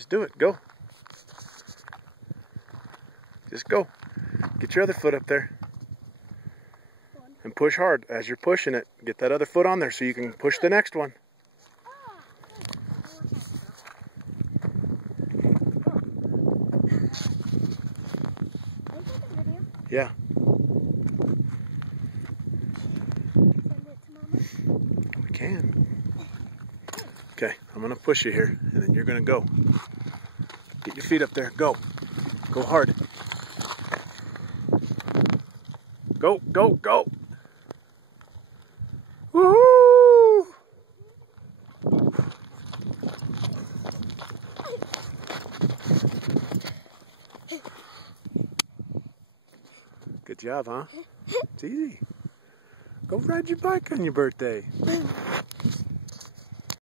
Just do it. Go. Just go. Get your other foot up there. And push hard. As you're pushing it, get that other foot on there so you can push the next one. Yeah. We can. Okay, I'm going to push you here, and then you're going to go. Get your feet up there. Go. Go hard. Go, go, go. Woohoo! Good job, huh? It's easy. Go ride your bike on your birthday.